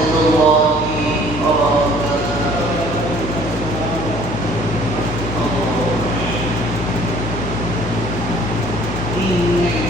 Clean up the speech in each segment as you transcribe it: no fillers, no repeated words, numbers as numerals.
الله وبركاته. إن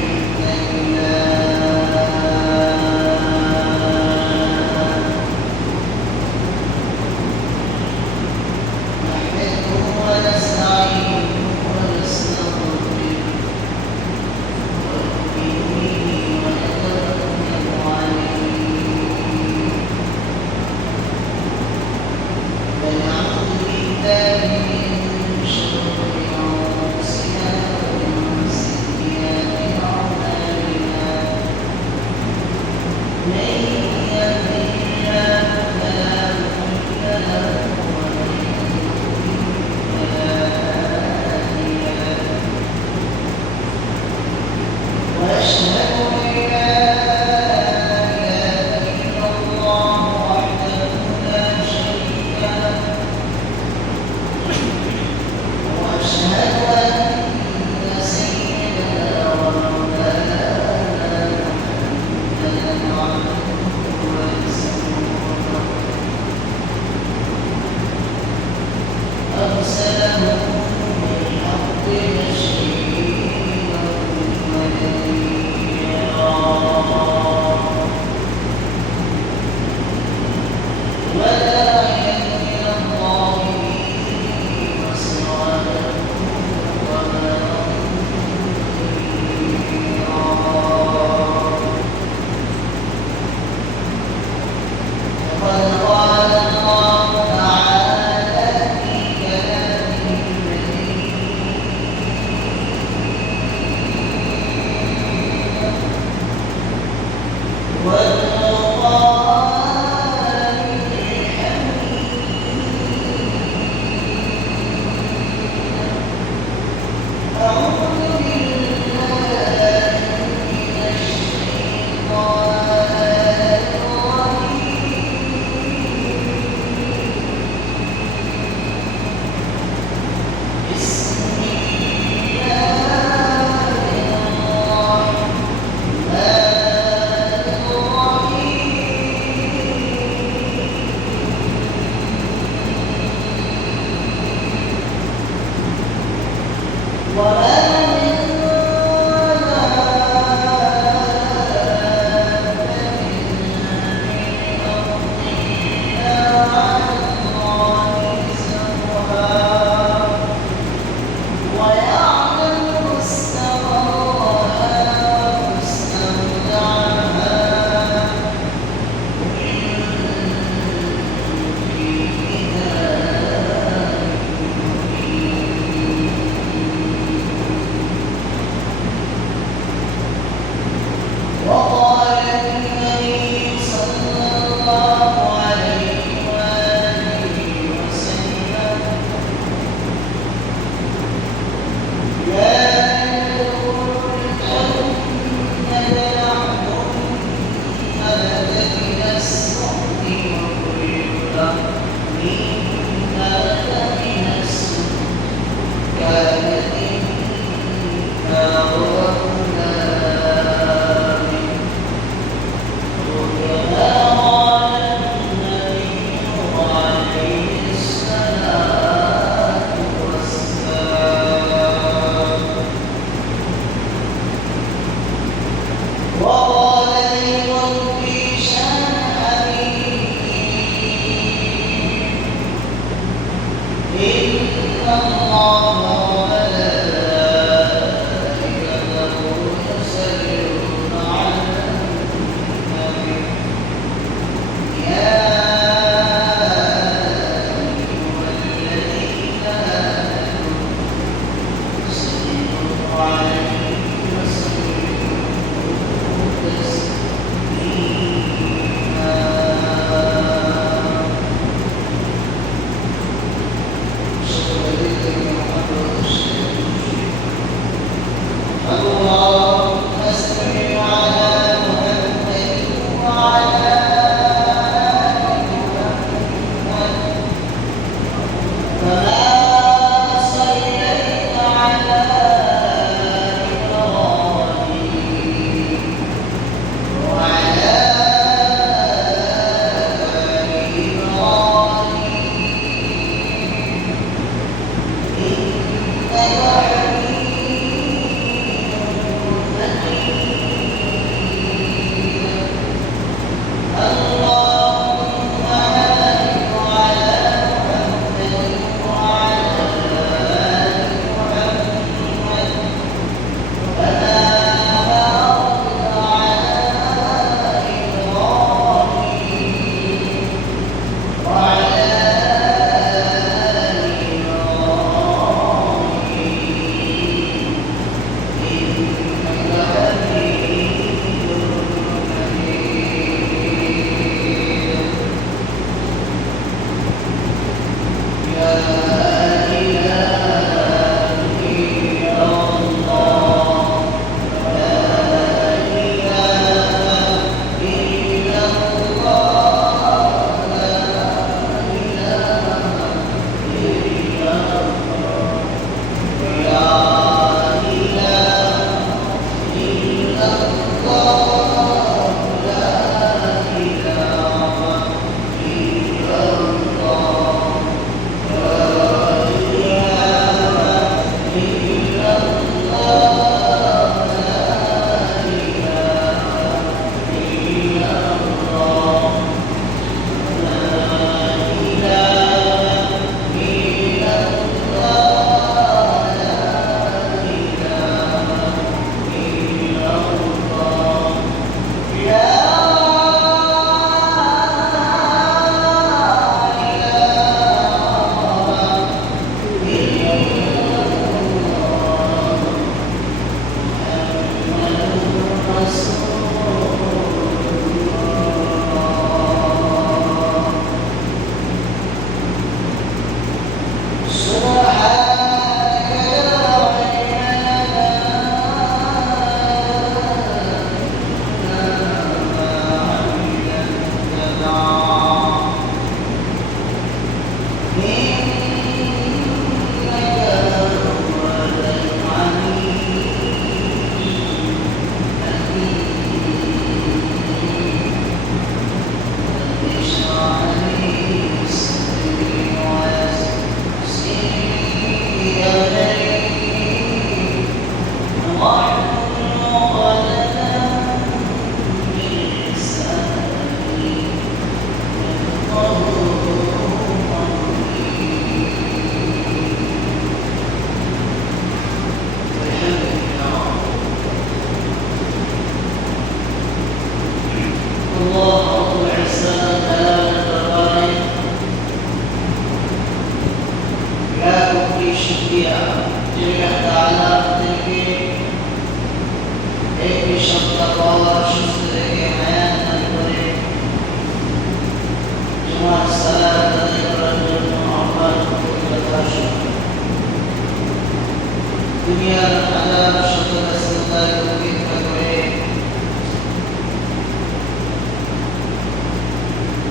দুনিয়ার হাজার শত রাসূলুল্লাহকে উপেক্ষা করে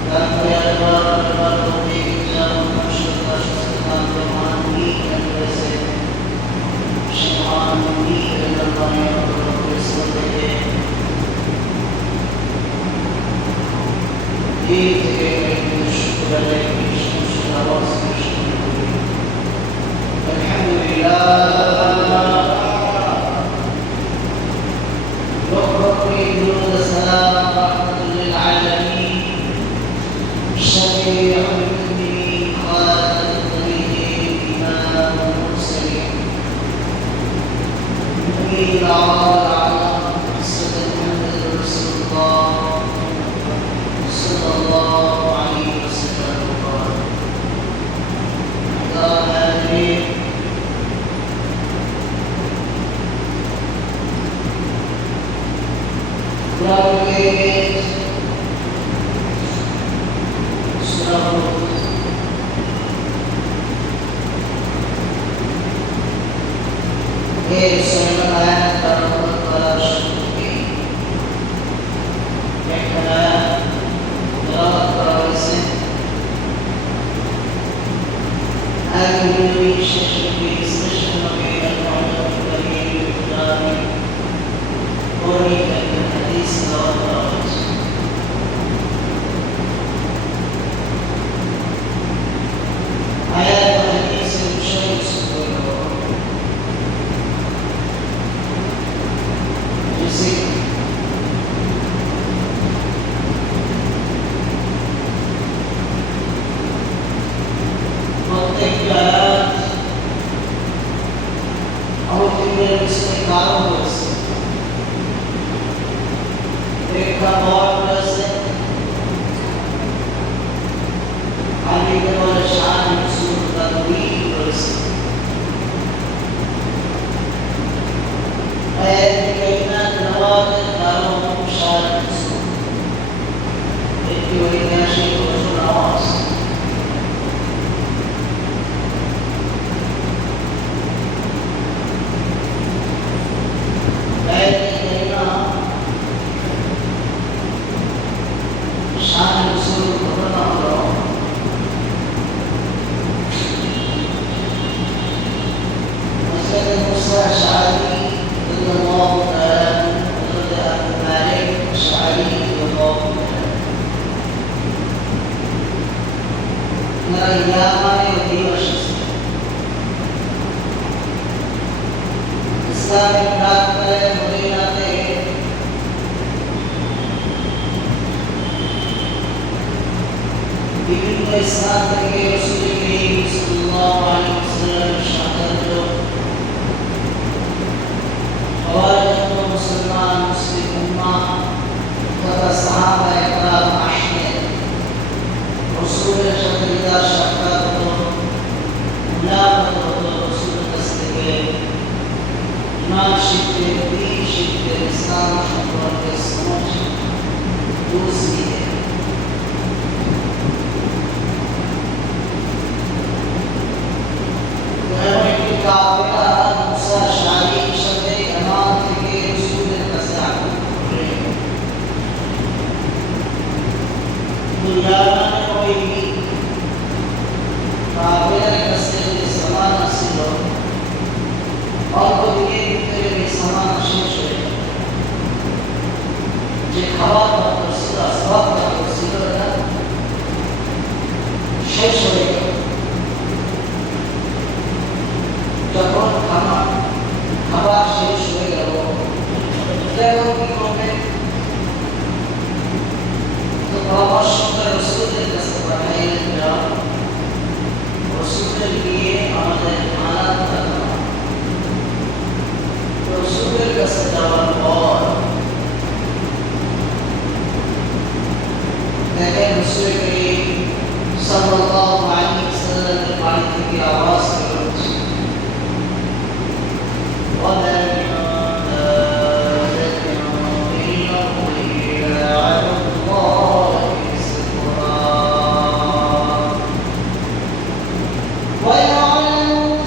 তারপরে আল্লাহর তৌফিক যেমন সুন্দর সুসংবাদ মানবী করেছে সে মানবী আল্লাহর পরিশ্রম থেকে এই থেকে শুকর আদায় করি সমস্ত আওয়াজ আলহামদুলিল্লাহ ربي درود السلام رحمة للعالمين شفيع المؤمنين خاتم النبيين إمام المرسلين نبي العالم سيدنا محمد رسول الله صلى الله عليه وسلم قال آمين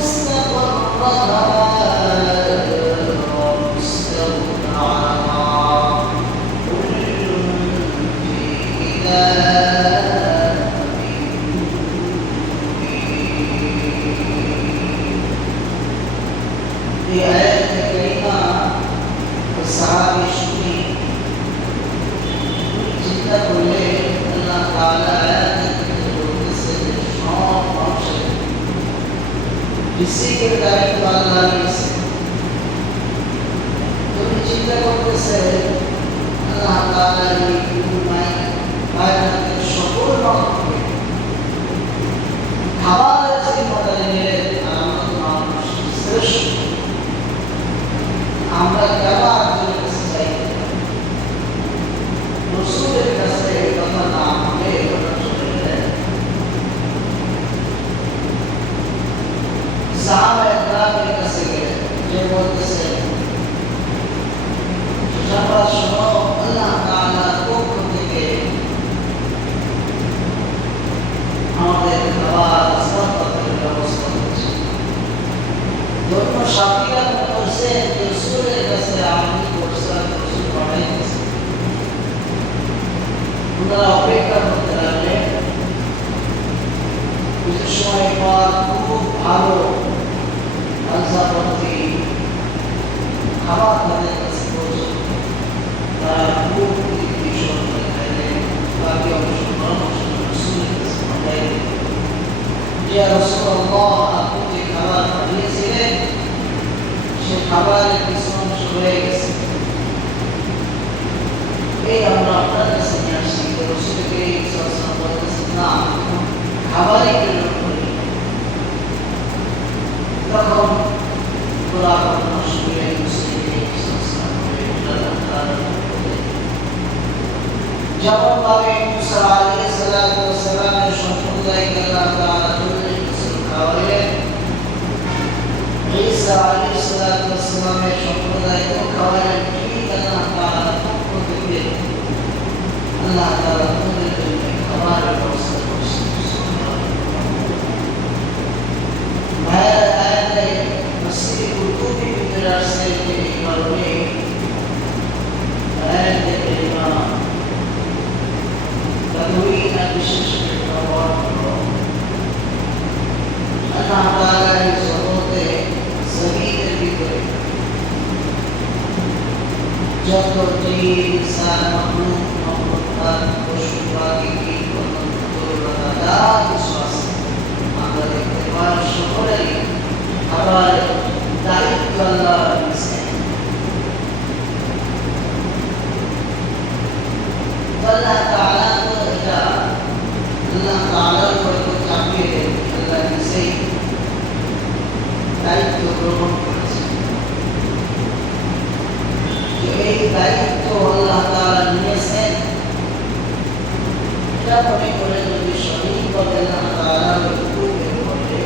Surah ফিজিকের দায়িত্ব আল্লাহ দিয়েছে। তুমি চিন্তা করতেছে আল্লাহ তাআলা এই কায়নাতের সকল মাখলুককে খাবারের জিম্মাদারি নিলেন, আর আমরা তো মানুষ শ্রেষ্ঠ। আমরা কেন আরেকজনের কাছে চাই? রসূলের কাছে এই কথা না বলে এই কথা চলে গেলেন। সাহাবায়ে কেরামের কাছে গেলেন, যে বলতেছে শাবাশ শোনো, আল্লাহ তাআলার পক্ষ থেকে আমাদের খাবার সাফাতের ব্যবস্থা হচ্ছে। ধন্য সাথীরা মনে করছে রসূলের কাছে আমি করছিলাম, রসূল পাঠাই দিয়েছে। ওনারা অপেক্ষা করতে লাগলেন। কিছু সময় পর খুব ভালো আলসাপন্থী খাবার তাদের কাছে পৌঁছল। তারা খুব ভীষণ খাইলেন। বাকি অংশ রসূলের কাছে পাঠাইলেন, ইয়া রাসূলুল্লাহ, আপনি যে খাবার পাঠিয়েছিলেন সে খাবারের কিছু অংশ রয়ে গেছে, এই আমরা আপনার কাছে নিয়ে আসছি। রসূল করিম সাল্লাল্লাহু আলাইহি ওয়াসাল্লাম বলতেছেন, না, খাবারই প্রেরণ করি। তখন ওরা পরামর্শ করে রসূল করিম সাল্লাল্লাহু আলাইহি ওয়াসাল্লাম যেমন ভাবে মুসা আলাইহিস সালামের সম্প্রদায়কে আল্লাহ তাআলা খাওয়াইলেন, ঈসা আলাইহিস সালামের সম্প্রদায়কে খাওয়াইলেন। ঠিক আল্লাহ তাআলার পক্ষ থেকে আল্লাহ তাআলা তোমাদের জন্য খাবারের ব্যবস্থা করছেন। ভাইয়েরা, আয়াতে মাসির কুতুবি ভিতরে আসছে যে এই কারণে আয়াতে কারিমা তানউইন বিশেষ ব্যবহার করো। আল্লাহ তাআলা এই জগতে জমিনের ভিতরে যত জীব ইনসান মাখলুক মাখলুকাত পশু পাখি কীটপতঙ্গ যা কিছু আছে আমরা দেখতে পাই, সকলেই খাবার দায়িত্ব আল্লাহ দিয়েছেন। আল্লাহ তাআলা তো এটা আল্লাহ তাআলার উপর চাপিয়ে আল্লাহ নিজেই দায়িত্ব গ্রহণ করেছেন। এই দায়িত্ব আল্লাহ তাআলা নিয়েছেন, এটা মনে করে যদি সঠিকভাবে আল্লাহ তাআলার হুকুমের উপরে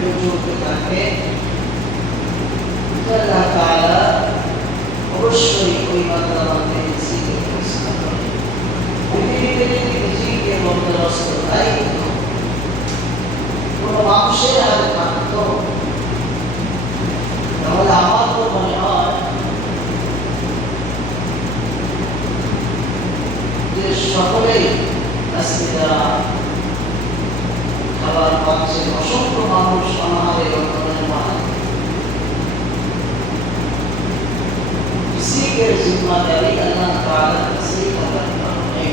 চলতে থাকে, আল্লাহ তাআলা অবশ্যই ওই বান্দাবান্দির রিজিকের ব্যবস্থা করেন। পৃথিবীতে যদি রিজিকের বন্দোবস্ত দায়িত্ব কোনো মানুষের হাতে থাকতো, তাহলে আমার তো মনে হয় যে সকলেই আজকে যারা খাবার পাচ্ছে, অসংখ্য মানুষ অনাহারে অন্তরের মাঝে রিজিকের জিম্মাদারি আল্লাহ তাআলার কাছে থাকার কারণে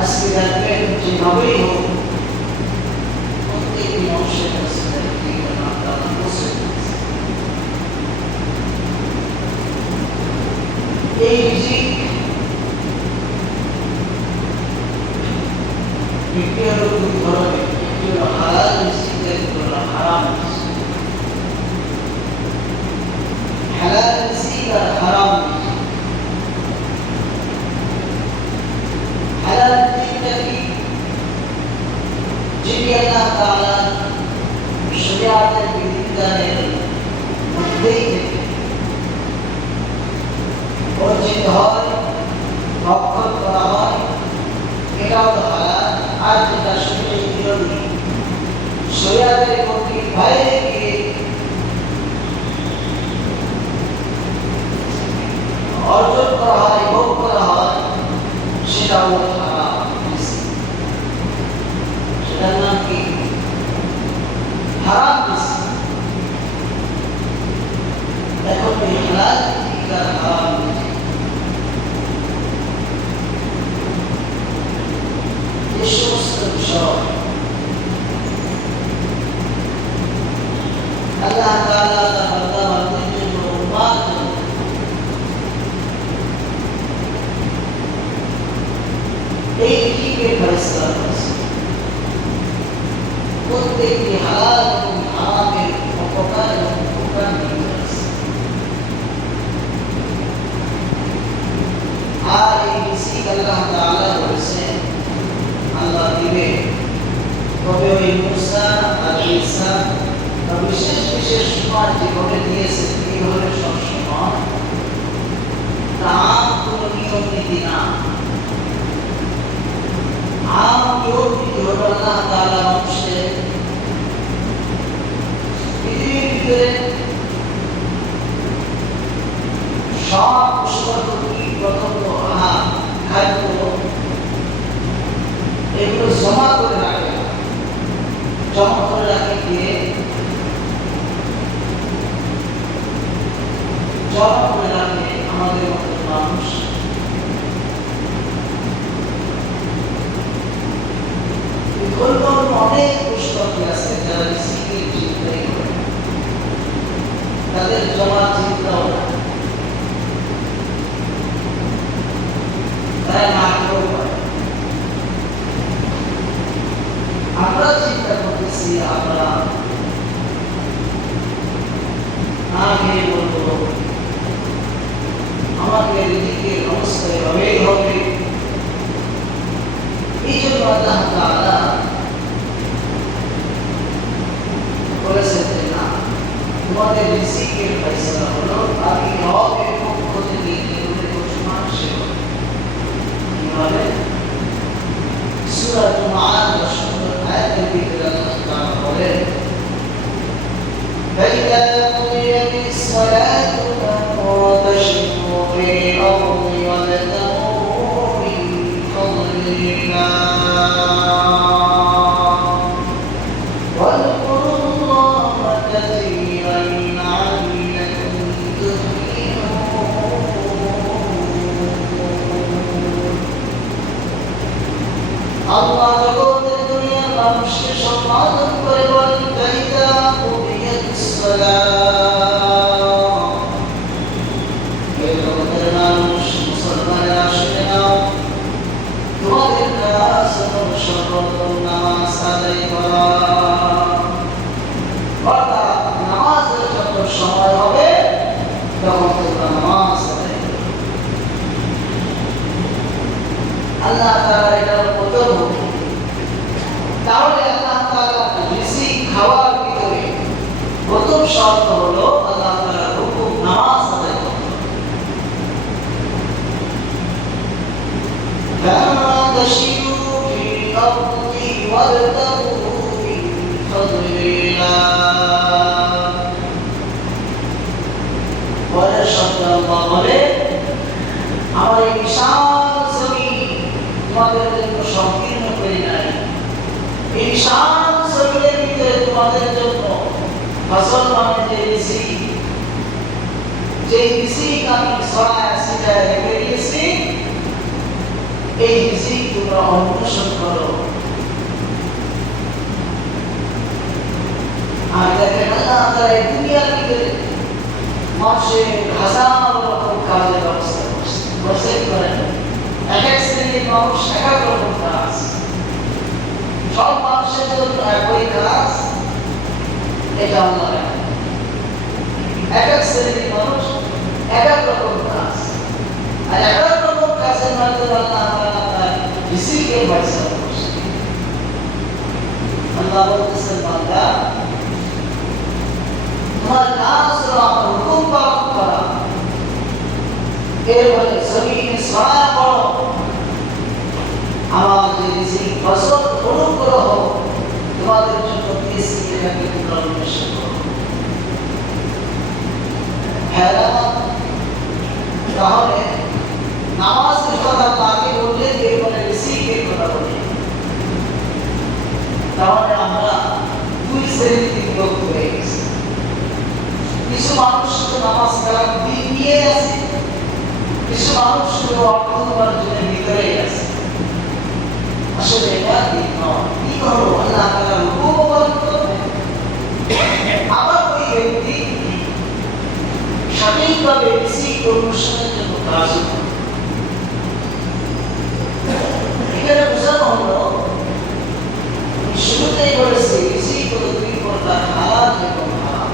আজকে দেখবেন যেভাবেই হোক প্রত্যেকটি মানুষের কাছে আল্লাহ তাআলা পৌঁছে দিয়েছে। এই রিজিক একটি হলো দুই ধরনের, একটি হলো হালাল রিজিক, একটি হলো হারাম রিজিক। হালাল রিজিক আর হারাম রিজিক। হালাল রিজিকটা কি? যেটি আল্লাহ তাআলা শরিয়াতের বিধিবিধানের মধ্যেই থেকে অর্জিত হয়, ভক্ষণ করা হয়, এটাও তো হালাল। আর যেটা শরীরের বিরোধী, শরিয়াতের কর্তৃক বাইরে গিয়ে অর্জন করা হয়, ভোগ করা হয়, সেটাও হারাম। সেটার নাম কি? হারাম। এখন এই হালাল আর হারাম এই সমস্ত বিষয় আল্লাহ তাআলা তার বান্দা বান্দীর জন্য উম্মার জন্য এই রিজিকের ফয়সালা করেছে। প্রত্যেকটি হালাল এবং হারামের অপকার এবং উপকার নিয়ে করেছে। আর এই রিজিক আল্লাহ তাআলা বলেছেন আল্লাহ দিবে, তবে ওই মুসা আর ঈসা বিশেষ বিশেষ সময় যেভাবে দিয়েছেন এইভাবে সবসময় তার কোনো নিয়ম নীতি না। আম নিয়ম নীতি হল আল্লাহ তাআলা মানুষের পৃথিবীর ভিতরে সব পশুপাখি পতঙ্গ আহার খাদ্য এগুলো জমা করে রাখে, জমা করে রাখে দিয়ে জমা করে রাখে আমাদের মতো মানুষ। অনেক পশুপাখি আছে যারা রিজিকের চিন্তাই করে, তাদের জমা চিন্তাও না, তারা না খেয়েও পারে। আমরা চিন্তা করতেছি আমরা না খেয়ে বলবো আমাকে রিজিকের অবস্থা এভাবেই হবে। এই জন্য আল্লাহ তাআলা বলেছেন যে না, তোমাদের রিজিকের ফয়সালা হলো বাকি রবের পক্ষ থেকে যেগুলো ঘোষণা সে হবে। কিভাবে? সূরা জুমআর 10 নম্বর আয়াতের ভিতরে আল্লাহ তাআলা বলেন فإذا قضيت الصلاة فانتشروا في الأرض وابتغوا من فضل الله واذكروا الله كثيرا لعلكم تفلحون। আল্লাহ জগতের দুনিয়ার মানুষকে সম্বোধন করে বলেন ফাইদা কুদিয়াতিস সালাত, হে জগতের মানুষ মুসলমানেরা শুনে নাও, তোমাদের কাজ হলো সর্বপ্রথম নামাজ আদায় করা। অর্থাৎ নামাজের যখন সময় হবে তখন তোমরা নামাজ আদায় করবে। আল্লাহ তাআলা এটার প্রথম হুকুম। তাহলে আল্লাহ তাআলা রিজিক খাওয়ার ভিতরে প্রথম শর্ত হলো আল্লাহ তাআলার হুকুম নামাজ আদায় করতে হবে। فانتشروا في الأرض وابتغوا من فضل الله। পরের শব্দ আল্লাহ বলে আমার এই বিশাল জমিন তোমাদের জন্য সংকীর্ণ করি নাই, এই বিশাল জমিনের ভিতরে তোমাদের জন্য ফসল মানে যে রিজিক, যে রিজিক আমি ছড়ায় ছিটায় রেখে দিয়েছি, এই রিজিক তোমরা অন্বেষণ করো। আর দেখেন আল্লাহ তাআলা এই দুনিয়ার ভিতরে মানুষের হাজার রকম কাজের ব্যবস্থা করছে, করেন। এক এক শ্রেণীর মানুষ এক এক রকম কাজ, সব মানুষের জন্য একই কাজ, এটা আল্লাহ রাখেন। এক এক শ্রেণীর মানুষ এক এক রকম কাজ, আর এক এক রকম কাজের মাধ্যমে আল্লাহ তাআলা তার রিজিকের ফয়সালা করছে। আল্লাহ বলতেছেন বান্দা তোমার কাজ হলো আমার হুকুম পালন করা, এরপরে জমিনে ছড়ায় পড়ো, আমার যে রিজিক ফসল অনুগ্রহ তোমাদের জন্য দিয়েছি এটাকে তোমরা অন্বেষণ করো। তাহলে নামাজের কথা আগে বললে এরপরে রিজিকের কথা বলি, তাহলে আমরা দুই শ্রেণীতে বিভক্ত হয়ে গেছি। কিছু মানুষ শুধু নামাজ কালাম দিন নিয়ে আছে, কিছু মানুষ শুধু অর্থ উপার্জনের ভিতরেই আছে। আসলে এটা দিন নয়, দিন হলো আল্লাহ তাআলার হুকুম পালন করবে, আবার ওই সঠিকভাবে রিজিক অনুষ্ঠানের জন্য কাজ করে। এখানে বোঝানো হলো শুরুতেই বলেছে রিজিক হলো দুই প্রকার, হালাল এবং হারাম।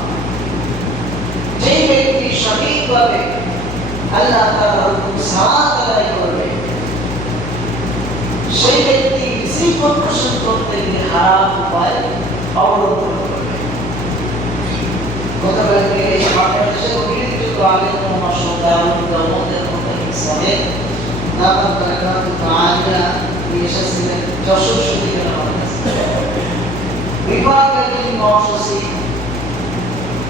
যে ব্যক্তি সঠিকভাবে আল্লাহ তাআলার হুকুম সালাত আদায় করবে, সেই ব্যক্তি রিজিক অন্বেষণ করতে গিয়ে হারাম উপায় অবলম্বন করবে। গতকালকে এই বাংলাদেশের অভিযোগ আলেম ওলামা সৌদার মধ্যে ইসলামের নাম তারা তাআলা এসেছিলেন যশোর শরীফের আমার কাছে। বিভাগের যিনি মহাসচিব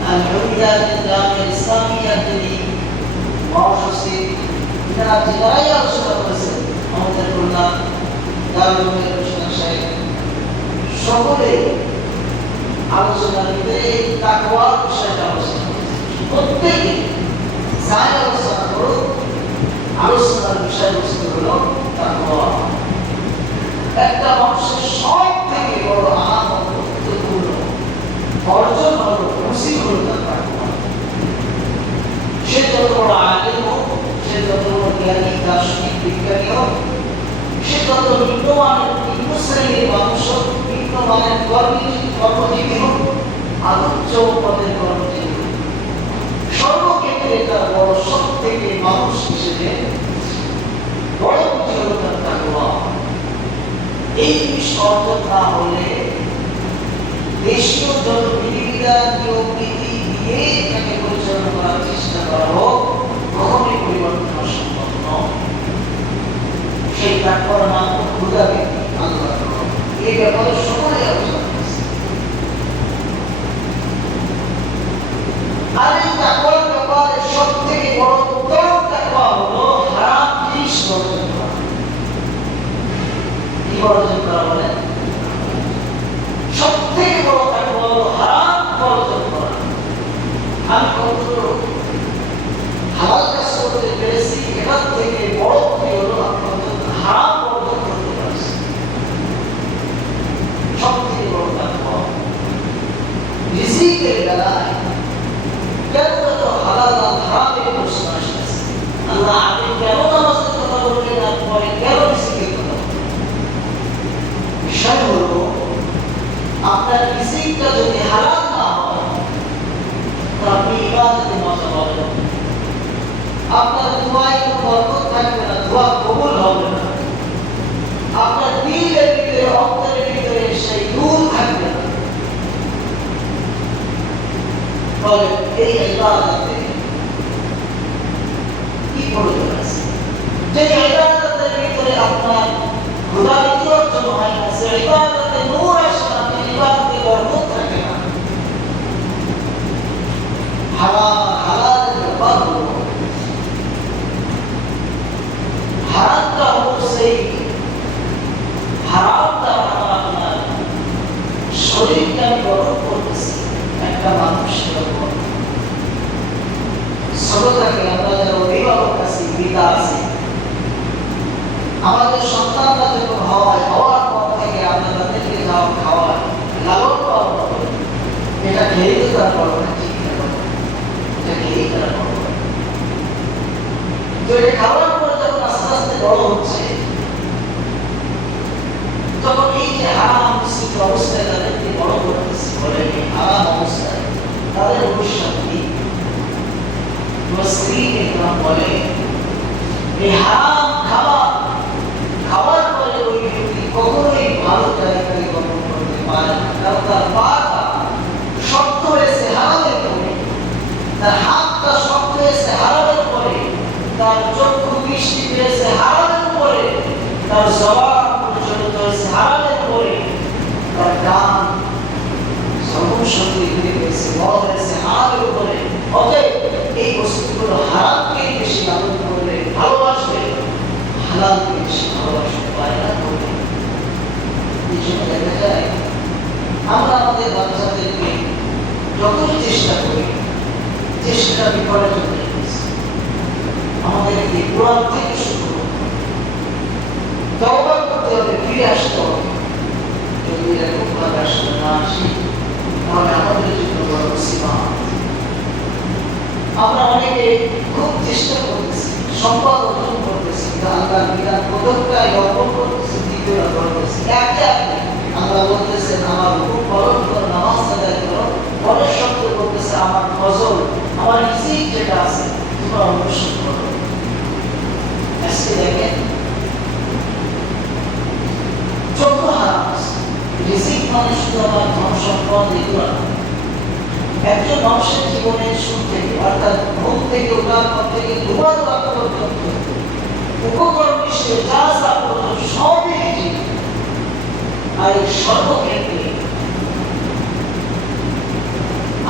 আল-হুমিদাত জামিয়া ইসলামিয়া যিনি মহাসচিব, যারা জেলায় আলোচনা করেছেন আমাদের কল্যাণ দারুল উলুম সাহেব, সকলে আলোচনার ভিতরে তাকওয়ার বিষয়টা আলোচনা করেছে। প্রত্যেকে যাই আলোচনা করুক, আলোচনার বিষয়বস্তু হলো তাকওয়া। একটা মানুষের সব থেকে বড় আনন্দ, গুরুত্বপূর্ণ অর্জন হলো, খুশি হলো তার তাকওয়া। সে যত বড় আলেম হোক, সে যত বড় জ্ঞানী দার্শনিক বিজ্ঞানী হোক, সে যত নিম্নমানের নিম্ন শ্রেণীর মানুষ হোক, নিম্নমানের কর্মজীবী হোক, আলোচ্য পদের কর্মজীবী হোক, সর্বক্ষেত্রে তার বড় সব থেকে মানুষ হিসেবে বড় পুঁজি হলো তার তাকওয়া। এই জিনিস অর্জন না হলে দেশীয় যত বিধিবিধান নিয়ম নীতি দিয়ে তাকে পরিচালনা করার চেষ্টা করা হোক, কখনোই পরিবর্তন হওয়া সম্ভব নয়। সেই তাকওয়ার নাম খুদা ব্যক্তি আল্লাহ। এই ব্যাপারে সকলে আলোচনা করেছে। আর এই তাকওয়ার ব্যাপারে সব থেকে বড় উত্তম তাকওয়া হলো হারাম জিনিস বর্জন করা। কি বর্জন করা বলে? সব থেকে বড় তাকওয়া হলো হারাম বর্জন করা। আমি কতটুকু হালাল কাজ করতে পেরেছি, এটার থেকে বড় কি হলো আমি হারাম বর্জন করতে পারছি। সব থেকে বড় তাকওয়া রিজিকের বেলায় কেন তো হালাল আর হারামের প্রশ্ন আসতেছে। আল্লাহ আপনি কেন নামাজের কথা বললেন, আর পরে কেন রিজিকের কথা বললেন? বিষয় হলো আপনার রিজিকটা যদি হালাল না হয়, তো আপনি ইবাদতে মজা পাবেন না, আপনার দোয়ায় কোনো বরকত থাকবে না, দোয়া কবুল হবে না, আপনার দিলের ভিতরে অন্তরের ভিতরে সেই নূর থাকবে না। ফলে এই ইবাদতে কি প্রয়োজন আছে? যে ইবাদতের ভিতরে আপনার খোদাবন্দি অর্জন হয় না, সে ইবাদতে নূর আসে না, ইবাদতে বরকত থাকে না। হালালের ব্যাপার হলো হারামটা হলো সেই হারামটা আপনার শরীরকে আমি গরম করতেছি। একটা মানুষের উপর ছোটটাকে আমরা যারা অভিভাবক আছি, পিতা আছি, আমাদের সন্তানরা যখন হওয়ার পর থেকে আমরা তাদেরকে যাও খাওয়াই, লালন পালন করি, এটা খেয়ে তো তারা বড় না, ঠিক না, এটা খেয়েই তারা বড় হয়। তো এটা খাওয়ার পরে যখন আস্তে আস্তে বড় হচ্ছে, তখন এই যে হারাম মিশ্রিত অবস্থায় তাদেরকে বড় করতেছি, বলে হারাম অবস্থায় তাদের ভবিষ্যৎ কি? মুসলিমের নাম বলে এই হারাম খাওয়ার পরে ওই ব্যক্তি কখনোই ভালো জায়গায় গমন করতে পারে না, কারণ তার পাটা শক্ত হয়েছে হারামের পরে, তার হাতটা শক্ত হয়েছে হারামের পরে, তার চক্ষু দৃষ্টি পেয়েছে হারামের পরে, তার জবান প্রচলিত হয়েছে হারামের পরে, তার কান সর্বশক্তি ফিরে পেয়েছে মদ হয়েছে হারামের উপরে। অতএব এই বস্তুগুলো হারামকে বেশি লালন করলে ভালোবাসবে, হালালকে বেশি ভালোবাসতে পারে না করবে। এই জন্য দেখা যায় আমরা আমাদের বাচ্চাদেরকে যতই চেষ্টা করি, চেষ্টা বিফলের জন্য আমাদেরকে কোরআন থেকে শুরু করতে হবে, তওবা করতে হবে, ফিরে আসতে হবে। যদি এরকম ভাবে আসলে না আসি, তাহলে আমাদের জন্য বড় মুসিবত। আমরা অনেকে খুব চেষ্টা করতেছি, সম্পদ অর্জন করতেছি, আল্লাহর বিধান প্রথমটাই অর্পণ করতেছি, দ্বিতীয়টা করতেছি একে একে। আল্লাহ বলতেছেন আমার হুকুম পালন করো, নামাজ আদায় করো, পরের শব্দ বলতেছে আমার ফজল, আমার রিজিক যেটা আছে তোমরা অনুসরণ করো। আজকে দেখেন যত হারাম আছে, রিজিক মানে শুধু আমার ধন সম্পদ এগুলো না। একজন মানুষের জীবনের শুরু থেকে অর্থাৎ ঘুম থেকে ওঠার পর থেকে ঘুমানোর আগ পর্যন্ত উপকরণ হিসেবে যা যা প্রয়োজন সবই রিজিক। আর এই সর্বক্ষেত্রে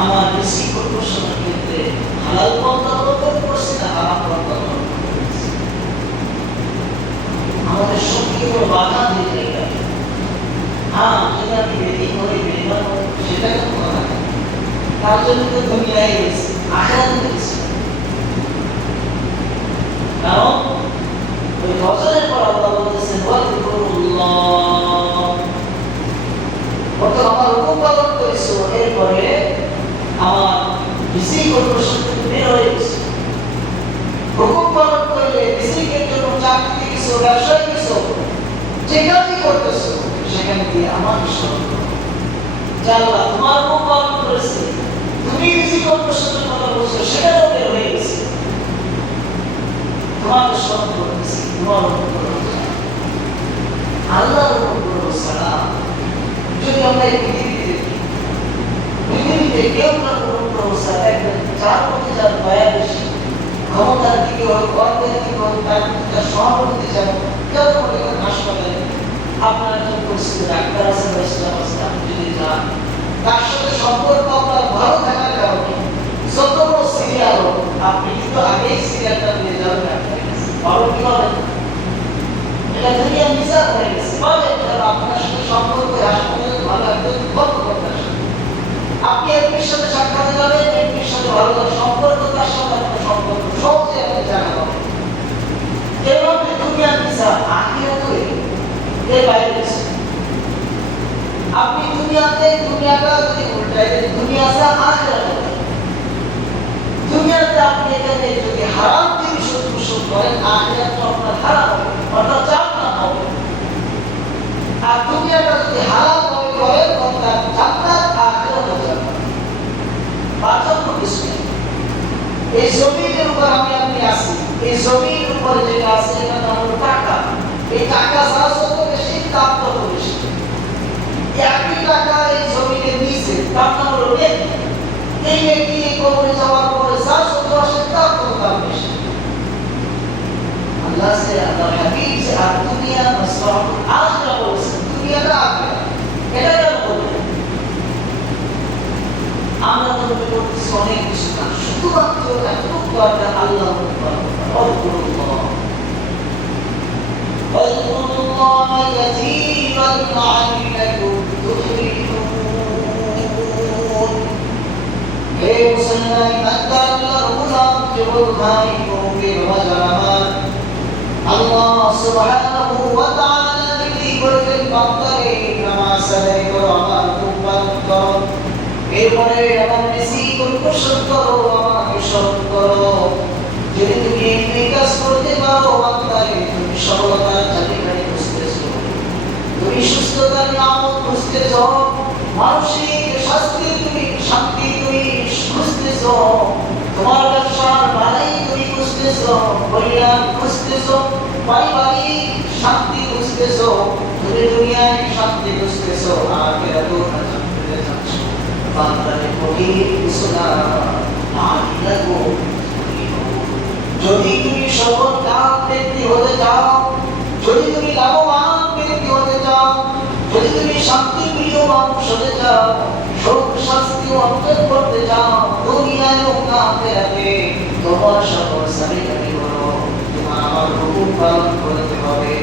আমার রিজিক প্রদর্শনের ক্ষেত্রে হালাল পন্থা অবলম্বন করছি না হারাম পন্থা অবলম্বন করছি। আমাদের সবথেকে বড় বাধা দিয়ে যায়। হ্যাঁ, যদি আমি বেদিক হই বেদিমান হই সেটা কোনো কথা না। তার জন্য তো দুনিয়ায় গেছে, আখিরাতে গেছে। কারণ ওই ফজরের পর আল্লাহ বলতেছেন ওয়াযকুরুল্লাহ, অর্থাৎ আমার হুকুম পালন করেছো, এরপরে আমার রিজিক প্রদর্শন থেকে বের হয়ে গেছে। হুকুম পালন করলে রিজিকের জন্য চাকরি গেছো, ব্যবসায় গেছো, যেখানেই করতেছো সেখানে দিয়ে আমার স্মরণ করো। আল্লাহ তোমার হুকুম পালন করেছে, তুমি রিজিক প্রদর্শনের কথা বলছো, সেটাও বের হয়ে গেছে। তোমাকে স্মরণ করতেছি, তোমার হুকুম করো। আল্লাহর হুকুম করো ছাড়া যদি আমরা এই পৃথিবীতে কেউ না কোনো প্রবস্থা দেখবেন যার প্রতি যার দয়া বেশি, ক্ষমতার দিকে হোক, অর্থের দিকে হোক, তার প্রতি যার সহানুভূতি যেমন, কেউ মনে করেন হাসপাতালে আপনার একজন পরিচিত ডাক্তার আছে বা স্টাফ আছে, আপনি যদি যান তার সাথে সম্পর্ক আপনার ভালো থাকার কারণে যত বড় সিরিয়াল হোক আপনি কিন্তু আগেই সিরিয়ালটা দিয়ে যাবেন ডাক্তারের কাছে। ভালো কি হবে? এটা দুনিয়া মিজান হয়ে গেছে। বলে আপনার সাথে সম্পর্ক হাসপাতালে ভালো একজন গল্প করতে আসে, আপনি এমপির সাথে সাক্ষাতে যাবেন, এমপির সাথে ভালো সম্পর্ক, তার সাথে আপনার সম্পর্ক সহজে আপনি জানা হবে। এভাবে দুনিয়ার মিজান আখিরাত এর বাইরে গেছে। আপনি দুনিয়াতে দুনিয়াটা যদি উল্টাই দেন, দুনিয়া যা আখিরাত, দুনিয়াতে আপনি এখানে যদি হারাম জিনিস অনুসরণ করেন, আখিরাত আপনার হারাম হবে, অর্থাৎ জান্নাত হবে। আর দুনিয়াটা যদি হালাল ভাবে করেন, অর্থাৎ জান্নাত আখিরাত হবে। পার্থক্য কিছু নেই। এই জমিনের উপর আপনি আছি, এই জমির উপরে যেটা আছে এটা নাম হলো টাকা। এই টাকা যা যত বেশি দাম তত বেশি। একই টাকা এই জমিনের নিচে তার নাম হলো ব্যক্তি। এই ব্যক্তি কবরে যাওয়ার পরে যা যত আসে তার তত দাম বেশি। আল্লাহ হাবিব যে আর দুনিয়া মাসরাফুল আখিরাহ বলেছেন, দুনিয়াটা আখিরাত। এটা কেন বলবেন? আমরা তো মনে করতেছি অনেক কিছু না, শুধুমাত্র এতটুকু দরকার আল্লাহ واذكروا الله كثيرا لعلكم تفلحون। হে মুসলমান ইমানদার আল্লাহর গোলাম, কেবল ভাই মুমিন ওয়াজামান আল্লাহ সুবহানাহু ওয়া তাআলা বিধি করেছেন বান্দারে নামাজ আদায় করো, আমার হুকুম পালন করো, এরপরে আমার রিজিক প্রদর্শন করো, আমাকে স্মরণ করো। যদি তুমি এই কাজ করতে পারো বান্দারে, তুমি সফলতার চাবিকাঠি খুঁজতেছো, তুমি সুস্থতার নিয়ামত খুঁজতেছো, মানসিক শান্তি তুমি খুঁজতেছো, তোমার ব্যবসার বালাই তুমি খুঁজতেছো, কল্যাণ খুঁজতেছো, পারিবারিক শান্তি খুঁজতেছো, তুমি দুনিয়ায় শান্তি খুঁজতেছো, আখিরাতেও নাজাত পেতে চাচ্ছ, বান্দারে কঠিন কিছু না, যদি তুমি সফল কাম ব্যক্তি হতে চাও, যদি তুমি লাভবান ব্যক্তি হতে চাও, যদি তুমি শান্তি প্রিয় মানুষ হতে চাও, সুখ শান্তি অর্জন করতে চাও, দুনিয়ায় ও আখিরাতে তোমার সকল চাবিকাঠি হলো তোমার আমার হুকুম পালন করতে হবে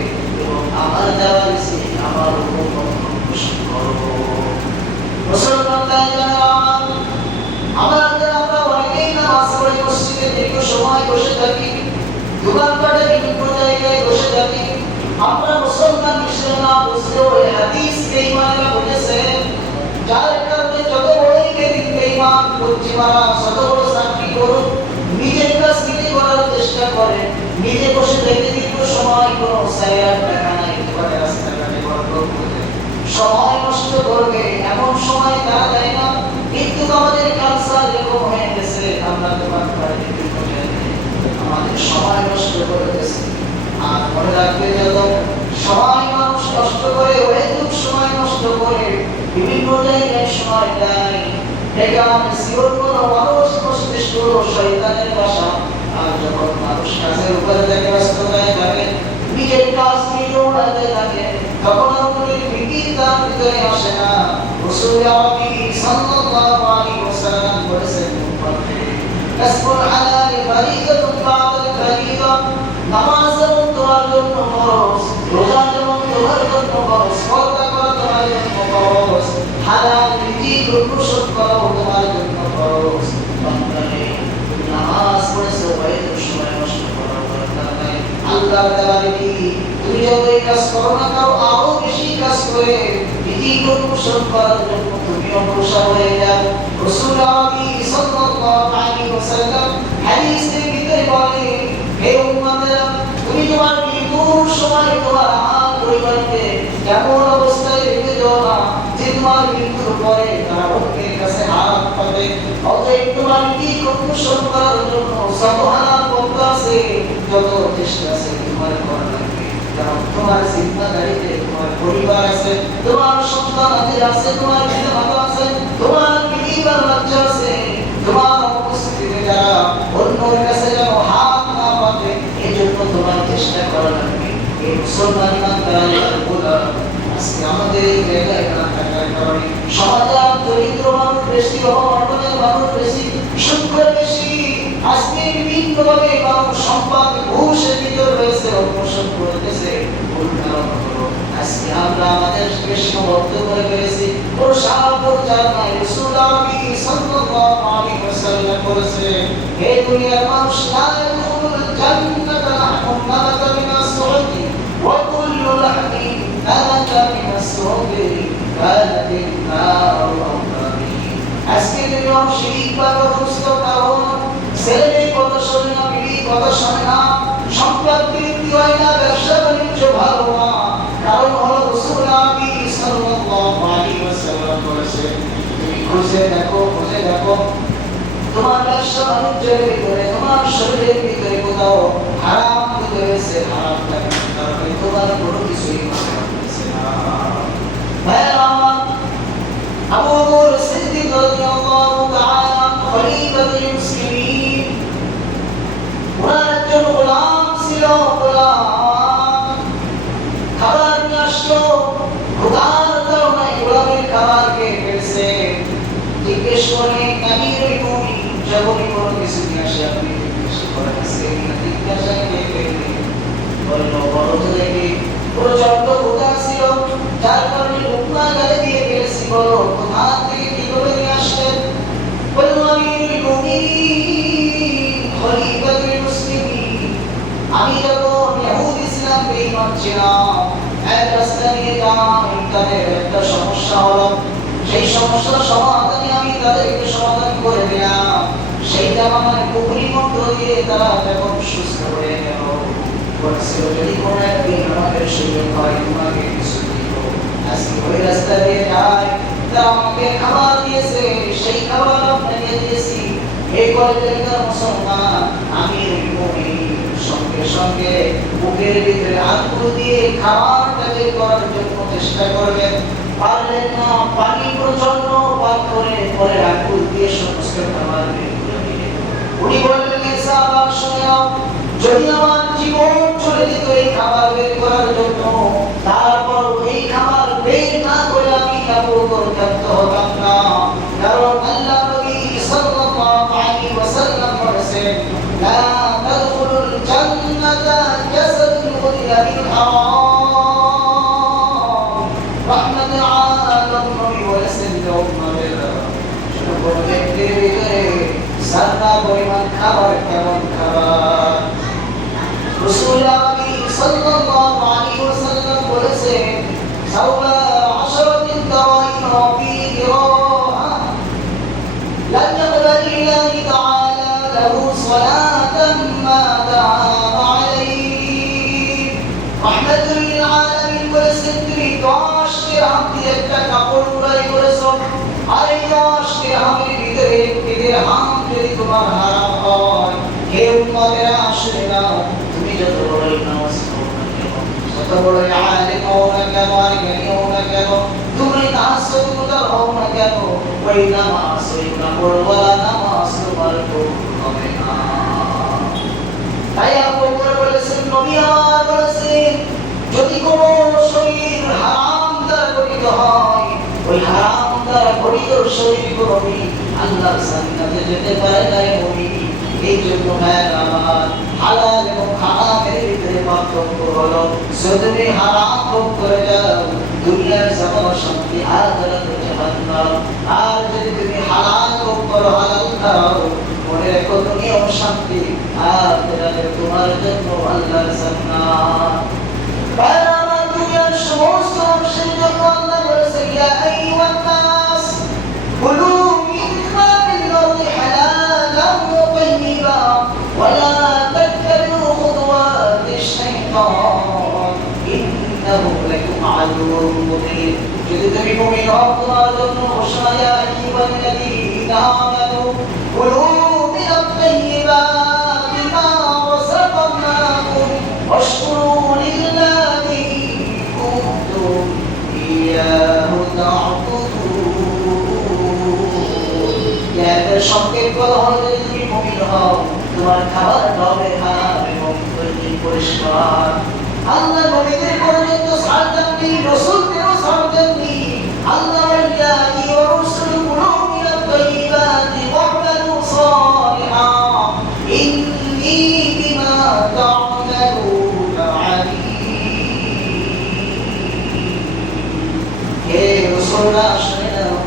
এবং আমার দেওয়া রিজিক আমার হুকুম অনুসরণ করো। মুসলমান তাই জানান, আমাদের আমরা অনেকেই নামাজ পড়ে মসজিদে দীর্ঘ সময় বসে থাকি, দোকানপাটে বিভিন্ন জায়গায় বসে থাকি। আমরা মুসলমান হিসেবে না বুঝলেও এই হাদিস বেঈমানরা বলেছে, যার কারণে যত বড়ই বেঈমান বুদ্ধিমারা যত বড় চাকরি করুক, করে নিজে বসে দেখতে দীর্ঘ সময় কোনো সাইয়ার দেখা নাই করে রাস্তাঘাটে গল্প করবে, সময় নষ্ট করবে, এমন সময় তারা দেয় না। কিন্তু আমাদের কালচার এরকম হয়ে গেছে, আমরা দোকান করে আমাদের সময় নষ্ট করে গেছে। আর মনে রাখবে যত সময় মানুষ নষ্ট করে, অহেতুক সময় নষ্ট করে বিভিন্ন জায়গায় সময় দেয়, এটা আমাদের জীবন কোনো মানুষ মস্তিষ্ক শয়তানের বাসা। আর যখন মানুষ কাজের উপরে থেকে ব্যস্ততায় থাকে, নিজের কাজ নিয়ে ওড়াতে থাকে, তখন আমাদের ফিকির তার ভিতরে আসে না। রাসূল আরবি সাল্লাল্লাহু আলাইহি ওয়াসাল্লাম বলেছেন, কাসবুল হালাল ফরিদাতুন বা'দাল ফরিদা, নামাজ যেমন তোমার জন্য ফরজ, রোজা যেমন তোমার জন্য ফরজ, পর্দা করা তোমার জন্য ফরজ, হালাল রিজিক গ্রহণ করা তোমার জন্য ফরজ। বান্দারে নামাজ পড়েছো, ওয়াইদুর সময় নষ্ট করার দরকার নাই। আল্লাহর দেওয়ারে কি তুমি যত এই কাজ করো না কারো আরো বেশি কাজ করে রিজিক গ্রহণ করার জন্য তুমি অগ্রসর হয়ে যাও। রাসূল আরবি সাল্লাল্লাহু আলাইহি ওয়াসাল্লাম হাদিসের ভিতরে বলে, হে উম্মতেরা, তুমি তোমার মৃত্যুর সময় তোমার হাত পরিবারকে এমন অবস্থায় রেখে দাও না যে তোমার মৃত্যুর পরে তারা অন্যের কাছে হাত পাবে। অতএব তোমার কি কর্মসূচি করার জন্য সবহানা পন্থা আছে, যত চেষ্টা আছে তোমার করা লাগবে। কারণ তোমার জিম্মাদারিতে তোমার পরিবার আছে, তোমার সন্তানাদের আছে, তোমার পিতামাতা আছে, তোমার পরিবার বাচ্চা আছে, তোমার উপস্থিতিতে যারা অন্যের কাছে যেন হাত না পাবে, এই জন্য তোমার চেষ্টা করা লাগবে। এই মুসলমান ইমানদার বলা আজকে আমাদের এই জায়গায় না থাকার কারণে সমাজে দরিদ্র মানুষ বেশি, অনটনের মানুষ বেশি, সুখের বেশি। আজকে বিভিন্নভাবে মানুষ সম্পদ ঘুষের ভিতর রয়েছে, অন্বেষণ করতেছে। আজকে আমরা আমাদেরকে সীমাবদ্ধ করে ফেলেছি, ওর সাহায্য নাই। রাসূল আরবি সাল্লাল্লাহু আলাইহি ওয়াসাল্লাম বলেছেন, হে দুনিয়ার মানুষ, লা ইয়াদখুলুল জান্নাতা লাহমুন নাবাতা মিনাস সুহতি ওয়া কুল্লু লাহমিন নাবাতা মিনাস সুহতি কানাতিন নারু আওলা বিহি। আজকে তুমি অংশীকভাবে অসুস্থ, কারণ ছেলে কথা শোনে না, বিবি কথা শোনে না, সম্পদ বৃদ্ধি হয় না, ব্যবসা বাণিজ্য ভালো না। কারণ হলো রাসূল আরবি সাল্লাল্লাহু আলাইহি ওয়াসাল্লাম বলেছেন, তুমি খুঁজে দেখো, খুঁজে দেখো তোমার ব্যবসা বাণিজ্যের ভিতরে, তোমার শরীরের ভিতরে কোথাও হারাম হয়ে গেছে, হারাম থাকে, তারপরে তোমার কোনো কিছুই ভালো লাগছে না। ভাইরা আমার, আবু বকর সিদ্দিক রাদিয়াল্লাহু তাআলা খলিফাতুল মুসলিমিন, ওনার একজন গোলাম ছিল, গোলাম খাবার নিয়ে আসলো, ক্ষুধার কারণে গোলামের খাবার খেয়ে ফেলছে। জিজ্ঞেস করে, আমিরুল মুমিনিন, যখনই কোনো কিছু নিয়ে আসে আপনি জিজ্ঞেস করেন, জিজ্ঞাসা কে করবে? বলল, বড় তো দেখি প্রচন্ড ক্ষুধা ছিল, যার কারণে লুকমা গালে দিয়ে ফেলেছি। বলো কোথা থেকে কি করে নিয়ে আসলেন? বলল, আমিরুল মুমিনিন, খলিফাতুল মুসলিমিন, আমি যখন ইহুদ ইসলাম বেঈমান ছিলাম, এক রাস্তা দিয়ে যান, তাদের একটা সমস্যা হলো, সেই সমস্যার সমাধানে আমি তাদেরকে সমাধান করে দিলাম। সেইটা আমার কুফরি মন্ত্র দিয়ে তারা যখন সুস্থ হয়ে গেল, বলছিল যদি কোনো একদিন আমাদের সুযোগ হয় তোমাকে কিছু দিব। আজকে ওই রাস্তা দিয়ে যাই, তারা আমাকে খাবার দিয়েছে, সেই খাবার আপনাকে দিয়েছি। এই কলেজের মুসলমান আমিরুল মুমিনিন সঙ্গে সঙ্গে বুকের ভিতরে আঙ্গুল দিয়ে খাবারটা বের করার জন্য চেষ্টা করবেন, পারলেন না। পানি প্রচন্ড পান করে পরে আঙ্গুল দিয়ে সমস্ত খাবার বের করে দিলেন। উনি বললেন, সাহাবা শুনে নাও, যদি আমার জীবন চলে যেত এই খাবার বের করার জন্য, তারপর এই খাবার বের না করে আমি কাবু করতে হতাম না। কারণ আল্লাহ নবী সাল্লাল্লাহু আলাইহি ওয়াসাল্লাম বলেছেন, লা তাদখুলুল জান্নাতা জাসাদুন গুদিয়া বিল হারাম। রাহমাতুল আলামিন নবী বলেছেন যে উম্মতেরা, কোন ব্যক্তির ভিতরে সাদা পরিমাণ খাবার কেমন খাবার? রাসূল আরবি সাল্লাল্লাহু আলাইহি ওয়াসাল্লাম বলেছেন, সাওবা আশরাতিন দাওয়াইন ফি দিরাহা লা ইয়াকবাল ইল্লাহু তাআলা লাহু সালাতান মা দাআ তোমার হারাম হয়, হে উম্মতেরা আসলে না, তুমি যত বড়ই নামাজ পড়ো না কেন, যত বড়ই আলেম হও না কেন, আর জ্ঞানী হও না কেন, তুমি তাহাজ্জুদ হও না কেন, ওই নামাজ ওই গুনাহওয়ালা নামাজ তোমার কবুল হবে না। তাই আবু বকর বলেছেন, নবী আমার বলেছেন, যদি কোনো শরীর হারাম দ্বারা গঠিত হয়, ওই হারাম দ্বারা গঠিত শরীর কোনদিন আল্লাহর জান্নাতে যেতে পারে না। এই জন্য ভাইয়েরা আমার, হালাল এবং হারামের ভিতরে পার্থক্য হলো, যদি তুমি হারাম ভোগ করে যাও, দুনিয়ার যেমন শান্তি, আখিরাতে জাহান্নাম। আর যদি তুমি হালাল ভোগ করো, হালাল খাও, মনে রেখো দুনিয়াও শান্তি, আখিরাতে তোমার জন্য আল্লাহর জান্নাত। ভাইয়েরা আমার, দুনিয়ার সমস্ত অংশের জন্য আল্লাহ বলেছে, ইয়া আইয়ুহান নাস কুলু মিম্মা ফিল আরদি হালালান তাইয়্যিবা ওয়া লা তাত্তাবিউ খুতুওয়াতিশ শাইতান ইন্নাহু লাকুম আদুউম মুবিন। যদি তুমি মুমিন হও, তোমার জন্য ঘোষণা, ইয়া আইয়ুহাল্লাযীনা আমানু কুলু মিনাত তাইয়্যিবাতি মা রাযাকনাকুম ওয়াশকুরু লিল্লাযী কুনতুম ইয়াহু তা'বুদুন। এর সংকেত বলা হলো, যদি তুমি মুমিন হও, তোমার খাবার হবে হালাল এবং পরিষ্কার। আল্লাহ নবীদের পর্যন্ত ছাড় দেননি, রাসূলদেরও ছাড় দেননি। আল্লাহ ইয়া আইয়ুর রাসূল কুলু মিনাত তাইয়্যিবাতি ওয়া'মালু সালিহান ইন্নী বিমা তা'মালুনা আলীম। হে রাসূলরা, শুনে নাও,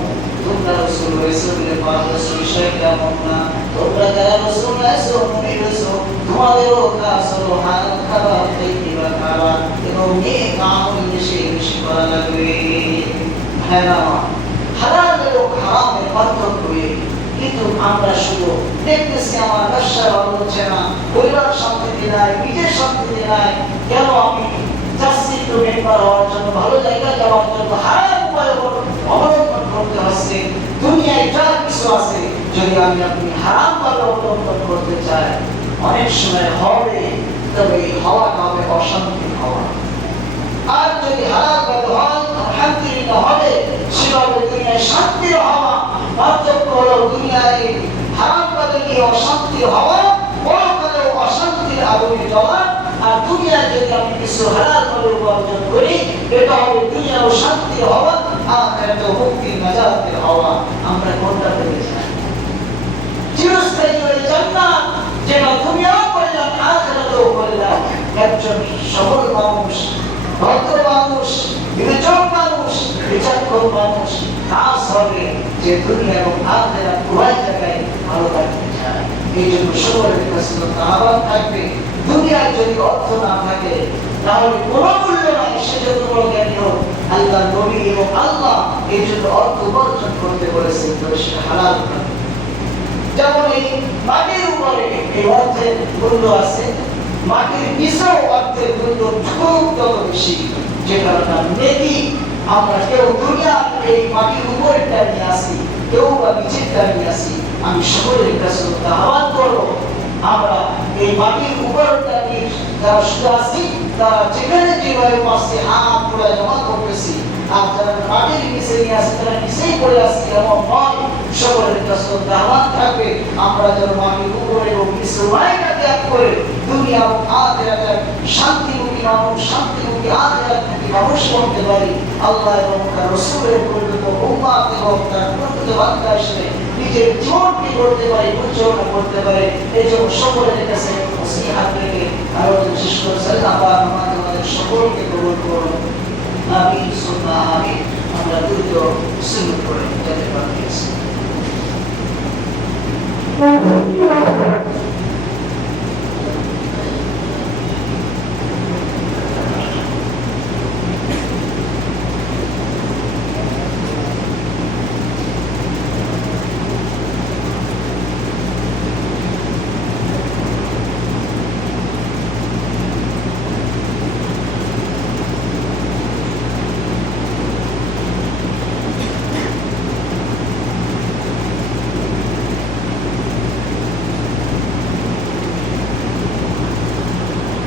তোমরা রাসূল হয়েছো বলে পাক রাসূল হিসেবে কেমন না, তোমরা যারা রাসূল হয়েছো, নবী হয়েছো, তোমাদেরও কাজ হলো হালাল খাবার, তাইয়্যিবা খাবার এবং নেক আমল বেশি বেশি করা লাগবে। হ্যাঁ না, হালাল এবং হারামের পার্থক্য এই। কিন্তু আমরা শুধু দেখতেছি আমার ব্যবসা ভালো হচ্ছে না, পরিবার শান্তিতে নাই, নিজের শান্তিতে নাই, কেন আমি চাচ্ছি তো মেম্বার হওয়ার জন্য, ভালো জায়গায় যাওয়ার জন্য হারাম উপায় অবলম্বন করতে হচ্ছে। দুনিয়ায় যা কিছু আছে, যদি আমি আপনি হারাম ভাবে অবলম্বন করতে চাই, অনেক সময় হবে, তবে এই হওয়াটা হবে অশান্তির হওয়া। আর যদি হালাল ভাবে হয়, আলহামদুলিল্লাহ হবে, সেটা হবে দুনিয়ায় শান্তির হওয়া। পার্থক্য হলো দুনিয়ায় হারাম ভাবে গিয়ে অশান্তির হওয়া, পরকালেও অশান্তির আগুনে জ্বলা। আর দুনিয়ায় যদি আমি কিছু হালাল ভাবে উপার্জন করি, এটা হবে দুনিয়াও শান্তির হওয়া, আখিরাতেও মুক্তির নাজাতের হওয়া। আমরা কোনটা পেতে চাই? চিরস্থায়ী ওই জান্নাত, যেটা দুনিয়াও করলাম, আখিরাতেও করলাম। একজন সফল মানুষ, ভদ্র মানুষ, বিবেচক মানুষ, বিচক্ষণ মানুষ কাজ হবে যে দুনিয়া এবং আখিরাত উভয় জায়গায় ভালো থাকতে চায়। এই জন্য সকলের কাছে আহ্বান থাকবে, দুনিয়ায় যদি অর্থ না থাকে তাহলে কোনো মূল্য নাই, সে যত বড় জ্ঞানী হোক। আল্লাহ নবী এবং আল্লাহ এই জন্য অর্থ উপার্জন করতে বলেছেন, তবে সেটা হালাল হবে। যেমন এই মাটির উপরে এই অর্থের মূল্য আছে, মাটির নিচেও অর্থের মূল্য খুব তত বেশি। যে কারণে নেকি আমরা কেউ দুনিয়ার এই মাটির উপরেরটা নিয়ে আসি, কেউ বা নিচেরটা নিয়ে আসি। আমি সকলের কাছে আহ্বান করবো, আমরা এই মাটির উপরটা নিয়ে যারা শুধু আসি, তারা যেখানে যেভাবে পাশে হাত পুরা জমা করতেছি, আর যারা মাটির নিচে নিয়ে আসি, তারা নিচেই পড়ে আসছি, এমন নয়। সকলের কাছে আহ্বান থাকবে, আমরা যেন মাটির উপরে এবং নিচে উভয়টা ত্যাগ করে দুনিয়া ও আখিরাতের শান্তিমুখী মানুষ, শান্তিমুখী আখিরাতমুখী মানুষ করতে পারি। আল্লাহ এবং তার রাসূলের পরিণত উম্মত এবং তার প্রকৃত বান্দা হিসেবে নিজের জীবনকে করতে পারি, পরিচালনা করতে পারে। এই জন্য সকলের কাছে নসিহত রেখে আরো বিশেষ করে সাল্লাল্লাহু আলাইহি ওয়া সাল্লাম আমাদের সকলকে কবুল করুন। আমিন সুন্নাহ আমিন। আমরা দ্রুত সুন্নাত করে যেতে পারি।